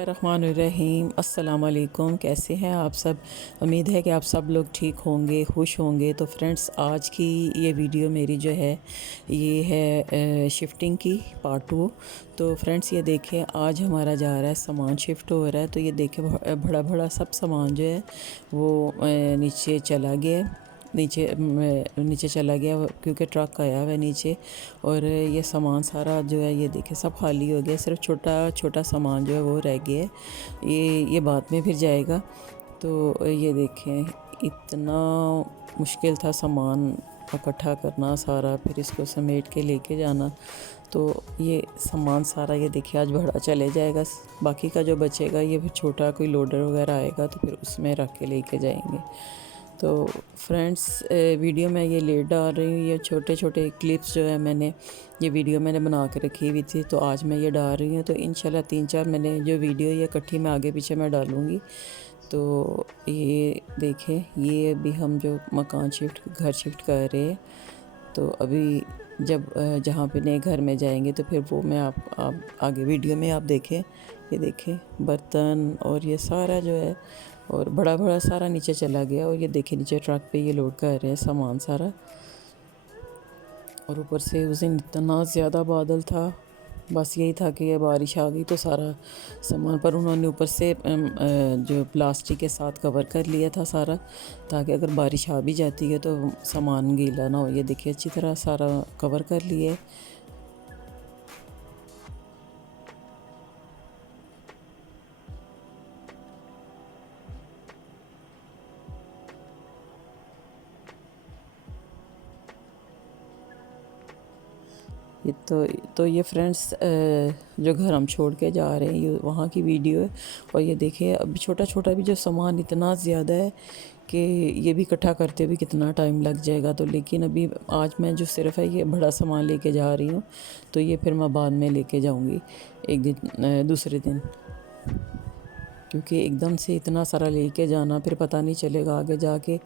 रहमानुर्रहीम। अस्सलाम वालेकुम। कैसे हैं आप सब? उम्मीद है कि आप सब लोग ठीक होंगे, खुश होंगे। तो फ्रेंड्स, आज की ये वीडियो मेरी जो है ये है शिफ्टिंग की पार्ट 2। तो फ्रेंड्स, ये देखें, आज हमारा जा रहा है, सामान शिफ्ट हो रहा है। तो ये देखें, बड़ा बड़ा सब सामान जो है वो नीचे चला गया है। नीचे चला गया क्योंकि ट्रक आया हुआ है नीचे। और ये सामान सारा जो है ये देखे सब खाली हो गया। सिर्फ छोटा छोटा सामान जो है वो रह गया है। ये बाद में फिर जाएगा। तो ये देखें, इतना मुश्किल था सामान इकट्ठा करना सारा, फिर इसको समेट के लेके जाना। तो ये सामान सारा ये देखिए आज भरा चले जाएगा। बाकी का जो बचेगा ये फिर छोटा कोई लोडर वगैरह आएगा तो फिर उसमें रख के लेके जाएंगे। तो फ्रेंड्स, वीडियो में ये लेट डाल रही हूँ। ये छोटे छोटे क्लिप्स जो है ये वीडियो मैंने बना के रखी हुई थी, तो आज मैं ये डाल रही हूँ। तो इंशाल्लाह 3-4 मैंने जो वीडियो ये इकट्ठी मैं आगे पीछे मैं डालूँगी। तो ये देखें, ये अभी हम जो घर शिफ्ट कर रहे हैं। तो अभी जब जहाँ पे नए घर में जाएंगे तो फिर वो मैं आप आगे वीडियो में आप देखें। ये देखें बर्तन और ये सारा जो है और बड़ा बड़ा सारा नीचे चला गया। और ये देखें नीचे ट्रक पे ये लोड कर रहे हैं सामान सारा। और ऊपर से उस दिन इतना ज़्यादा बादल था, बस यही था कि ये बारिश आ गई तो सारा सामान पर उन्होंने ऊपर से जो प्लास्टिक के साथ कवर कर लिया था सारा, ताकि अगर बारिश आ भी जाती है तो सामान गीला ना हो। ये देखिए अच्छी तरह सारा कवर कर लिए। तो ये फ्रेंड्स, जो घर हम छोड़ के जा रहे हैं ये वहाँ की वीडियो है। और ये देखिए अभी छोटा छोटा भी जो सामान इतना ज़्यादा है कि ये भी इकट्ठा करते हुए कितना टाइम लग जाएगा। तो लेकिन अभी आज मैं जो सिर्फ है ये बड़ा सामान लेके जा रही हूँ। तो ये फिर मैं बाद में लेके जाऊँगी एक दिन, दूसरे दिन, क्योंकि एकदम से इतना सारा लेके जाना फिर पता नहीं चलेगा आगे जाके।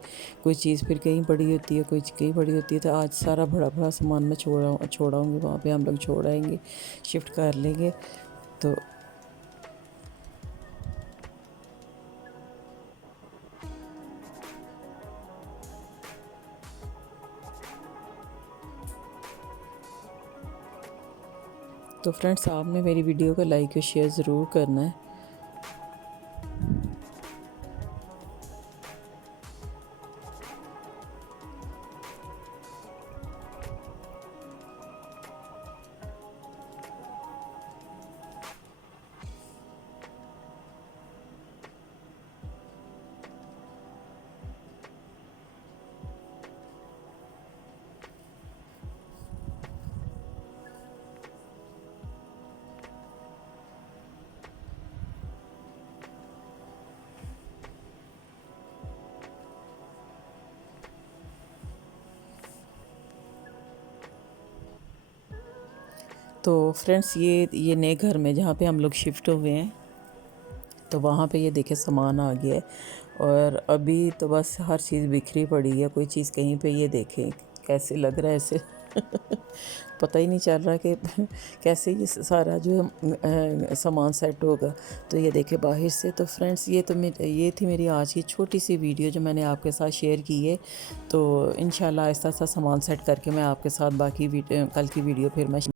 कोई चीज़ फिर कहीं पड़ी होती है, कोई कहीं पड़ी होती है। तो आज सारा बड़ा बड़ा सामान मैं छोड़ाऊँगी, वहाँ पे हम लोग छोड़ आएंगे, शिफ्ट कर लेंगे। तो फ्रेंड्स, आपने मेरी वीडियो को लाइक और शेयर ज़रूर करना है। तो फ्रेंड्स, ये नए घर में जहाँ पे हम लोग शिफ्ट हुए हैं तो वहाँ पे ये देखे सामान आ गया है। और अभी तो बस हर चीज़ बिखरी पड़ी है, कोई चीज़ कहीं पे ये देखें कैसे लग रहा है ऐसे पता ही नहीं चल रहा कि कैसे ये सारा जो सामान सेट होगा। तो ये देखे बाहर से। तो फ्रेंड्स, ये थी मेरी आज की छोटी सी वीडियो जो मैंने आपके साथ शेयर की है। तो इंशाल्लाह आहिस्ता आहिस्ता सामान सेट करके मैं आपके साथ बाकी कल की वीडियो फिर मैं